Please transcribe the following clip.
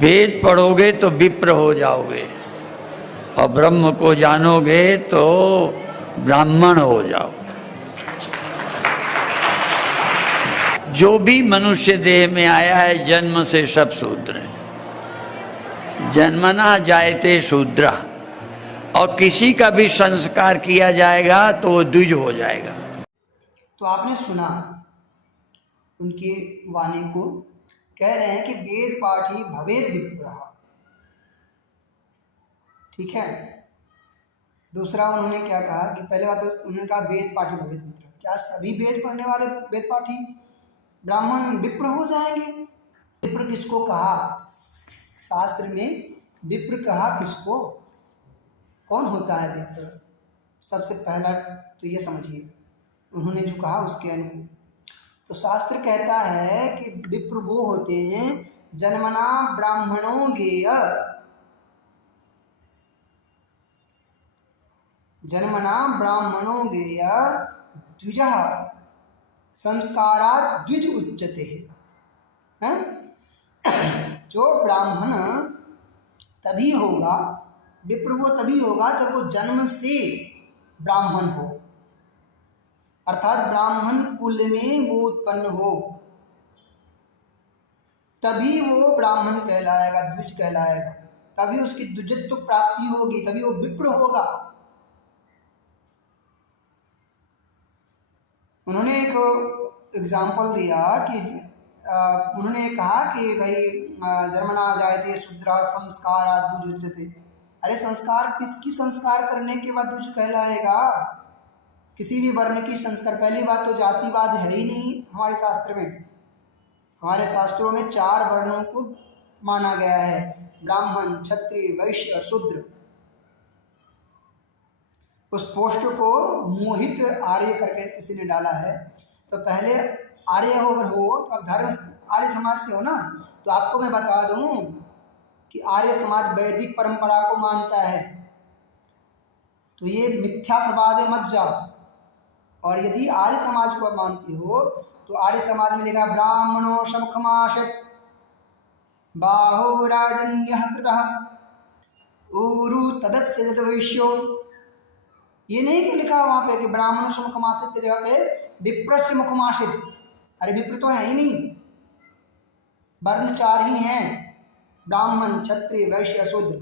वेद पढ़ोगे तो विप्र हो जाओगे और ब्रह्म को जानोगे तो ब्राह्मण हो जाओ। जो भी मनुष्य देह में आया है जन्म से सब शूद्र है। जन्मना जायते शूद्र, और किसी का भी संस्कार किया जाएगा तो वो द्विज हो जाएगा। तो आपने सुना उनकी वाणी को, कह रहे हैं कि वेद पाठी भवेद विप्रः। ठीक है। दूसरा उन्होंने क्या कहा कि पहले बात तो उन्होंने कहा वेद पाठी भवेद विप्रः, क्या सभी वेद पढ़ने वाले वेद पाठी ब्राह्मण विप्र हो जाएंगे? विप्र किसको कहा शास्त्र में? विप्र कहा किसको? कौन होता है विप्र? सबसे पहला तो ये समझिए, उन्होंने जो कहा उसके अनुकूल। तो शास्त्र कहता है कि विप्र वो होते हैं जन्मना ब्राह्मणों गेय, जन्मना ब्राह्मणों गेय द्विजः संस्कारात् द्विज उच्यते है। जो ब्राह्मण तभी होगा, विप्र वो तभी होगा जब वो जन्म से ब्राह्मण हो, अर्थात ब्राह्मण कुल में वो उत्पन्न हो, तभी वो ब्राह्मण कहलाएगा, द्विज कहलाएगा, तभी उसकी द्विजत्व प्राप्ति होगी, तभी वो विप्र होगा। उन्होंने एक एग्जाम्पल दिया कि उन्होंने कहा कि भाई जन्मना जायते शूद्र संस्कारात् द्विज उच्यते। अरे संस्कार किसकी संस्कार करने के बाद द्विज कहलाएगा? किसी भी वर्ण की संस्कार। पहली बात तो जातिवाद है ही नहीं हमारे शास्त्र में। हमारे शास्त्रों में 4 वर्णों को माना गया है, ब्राह्मण, क्षत्रिय, वैश्य और शूद्र। उस पोस्ट को मोहित आर्य करके किसी ने डाला है। तो पहले आर्य अगर हो तो अब धर्म आर्य समाज से हो ना। तो आपको मैं बता दूं कि आर्य समाज वैदिक परंपरा को मानता है, तो ये मिथ्या प्रवाद में मत जाओ। और यदि आर्य समाज को मानती हो तो आर्य समाज में लिखा ब्राह्मणो शमुखमाशित बाहो राजन्यः कृतः ऊरु तदस्य जदवैश्यो। ये नहीं कि लिखा वहाँ पे कि ब्राह्मणो शमुखमाशित की जगह पे विप्रस्य मुखमाशित। अरे विप्र तो है ही नहीं, वर्ण 4 ही हैं, ब्राह्मण, क्षत्रिय, वैश्य, शूद्र।